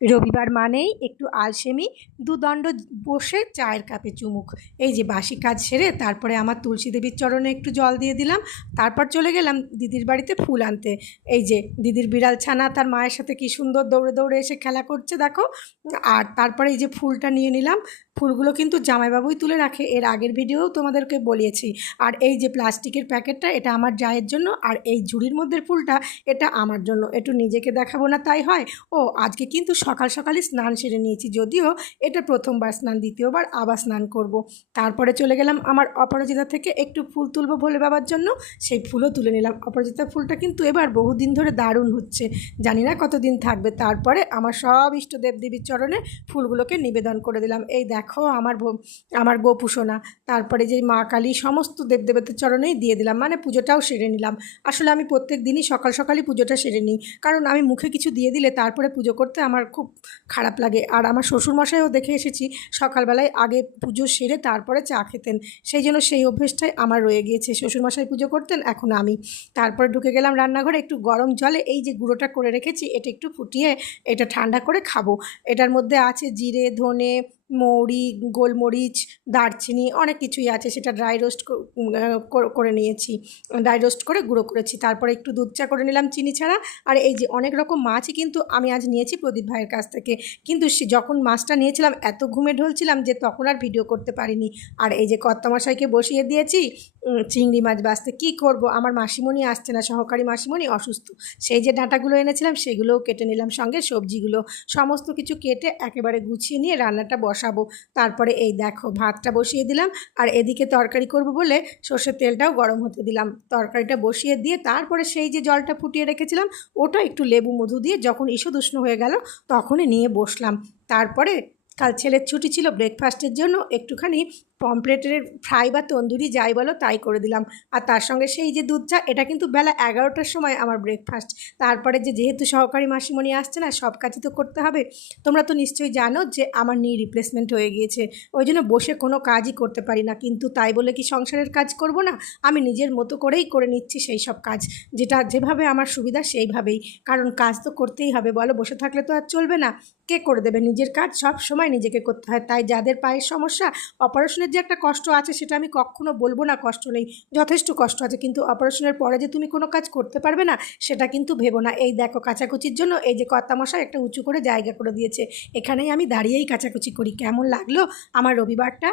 রবিবার মানেই একটু আলসেমি, দুদণ্ড বসে চায়ের কাপে চুমুক। এই যে বাসি কাজ সেরে তারপরে আমার তুলসী দেবীর চরণে একটু জল দিয়ে দিলাম। তারপর চলে গেলাম দিদির বাড়িতে ফুল আনতে। এই যে দিদির বিড়াল ছানা তার মায়ের সাথে কি সুন্দর দৌড়ে দৌড়ে এসে খেলা করছে দেখো। আর তারপরে এই যে ফুলটা নিয়ে নিলাম। ফুলগুলো কিন্তু জামাইবাবুই তুলে রাখে, এর আগের ভিডিওও তোমাদেরকে বলিয়েছি। আর এই যে প্লাস্টিকের প্যাকেটটা, এটা আমার জায়ের জন্য। আর এই ঝুড়ির মধ্যে ফুলটা, এটা আমার জন্য। একটু নিজেকে দেখাবো না তাই হয়। ও আজকে কিন্তু সকাল সকালই স্নান সেরে নিয়েছি, যদিও এটা প্রথমবার স্নান, দ্বিতীয়বার আবার স্নান করব। তারপরে চলে গেলাম আমার অপরাজিতা থেকে একটু ফুল তুলবো ভোলে বাবার জন্য, সেই ফুলও তুলে নিলাম। অপরাজিতা ফুলটা কিন্তু এবার বহুদিন ধরে দারুণ হচ্ছে, জানি না কতদিন থাকবে। তারপরে আমার সব ইষ্ট দেবদেবীর চরণে ফুলগুলোকে নিবেদন করে দিলাম। এই দেখো আমার গোপুসোনা। তারপরে যে মা কালী সমস্ত দেবদেবতার চরণেই দিয়ে দিলাম, মানে পুজোটাও সেরে নিলাম। আসলে আমি প্রত্যেক দিনই সকাল সকালই পুজোটা সেরে নিই, কারণ আমি মুখে কিছু দিয়ে দিলে তারপরে পুজো করতে আমার খুব খারাপ লাগে। আর আমার শ্বশুরমশাইও দেখে এসেছি সকালবেলায় আগে পুজো সেরে তারপরে চা খেতেন, সেই জন্য সেই অভ্যেসটাই আমার রয়ে গিয়েছে। শ্বশুরমশাই পুজো করতেন, এখন আমি। তারপরে ঢুকে গেলাম রান্নাঘরে, একটু গরম জলে এই যে গুঁড়োটা করে রেখেছি এটা একটু ফুটিয়ে এটা ঠান্ডা করে খাবো। এটার মধ্যে আছে জিরে, ধনে, মৌরি, গোলমরিচ, দারচিনি, অনেক কিছুই আছে। সেটা ড্রাই রোস্ট করে নিয়েছি, ড্রাই রোস্ট করে গুঁড়ো করেছি। তারপরে একটু দুধ চা করে নিলাম চিনি ছাড়া। আর এই যে অনেক রকম মাছই কিন্তু আমি আজ নিয়েছি প্রদীপ ভাইয়ের কাছ থেকে, কিন্তু যখন মাছটা নিয়েছিলাম এত ঘুমে ঢলছিলাম যে তখন আর ভিডিও করতে পারিনি। আর এই যে কর্তামশাইকে বসিয়ে দিয়েছি চিংড়ি মাছ বাছতে। কী করব, আমার মাসিমণি আসছে না, সহকারী মাসিমণি অসুস্থ। সেই যে ডাঁটাগুলো এনেছিলাম সেগুলোও কেটে নিলাম, সঙ্গে সবজিগুলো সমস্ত কিছু কেটে একেবারে গুছিয়ে নিয়ে রান্নাটা বসাবো। তারপরে এই দেখো ভাতটা বসিয়ে দিলাম, আর এদিকে তরকারি করব বলে সর্ষের তেলটাও গরম হতে দিলাম। তরকারিটা বসিয়ে দিয়ে তারপরে সেই যে জলটা ফুটিয়ে রেখেছিলাম ওটা একটু লেবু মধু দিয়ে যখন ঈষদুষ্ণ হয়ে গেল তখনই নিয়ে বসলাম। তারপরে কাল ছেলের ছুটি ছিল, ব্রেকফাস্টের জন্য একটুখানি পমফ্রেটের ফ্রাই বা তন্দুরি যাই বলো তাই করে দিলাম। আর তার সঙ্গে সেই যে দুধ চা, এটা কিন্তু বেলা 11টার সময় আমার ব্রেকফাস্ট। তারপরে যেহেতু সহকারী মাসিমণি আসছে না, সব কাজই তো করতে হবে। তোমরা তো নিশ্চয়ই জানো যে আমার নি রিপ্লেসমেন্ট হয়ে গিয়েছে, ওই জন্য বসে কোনো কাজই করতে পারি না। কিন্তু তাই বলে কি সংসারের কাজ করব না? আমি নিজের মতো করেই করে নিচ্ছি সেই সব কাজ, যেটা যেভাবে আমার সুবিধা সেইভাবেই। কারণ কাজ তো করতেই হবে, বলো, বসে থাকলে তো আর চলবে না। কে করে দেবে? নিজের কাজ সব সময় নিজেকে করতে হয়। তাই যাদের পায়ের সমস্যা, অপারেশনের যে একটা কষ্ট আছে সেটা আমি কখনো বলবো না কষ্ট নেই, যথেষ্ট কষ্ট আছে। কিন্তু অপারেশনের পরে যে তুমি কোনো কাজ করতে পারবে না সেটা কিন্তু ভেবো না। এই দেখো কাচাকুচির জন্য এই যে কর্তামশাই একটা উঁচু করে জায়গা করে দিয়েছে, এখানেই আমি দাঁড়িয়েই কাচাকুচি করি। কেমন লাগলো আমার রবিবারটা?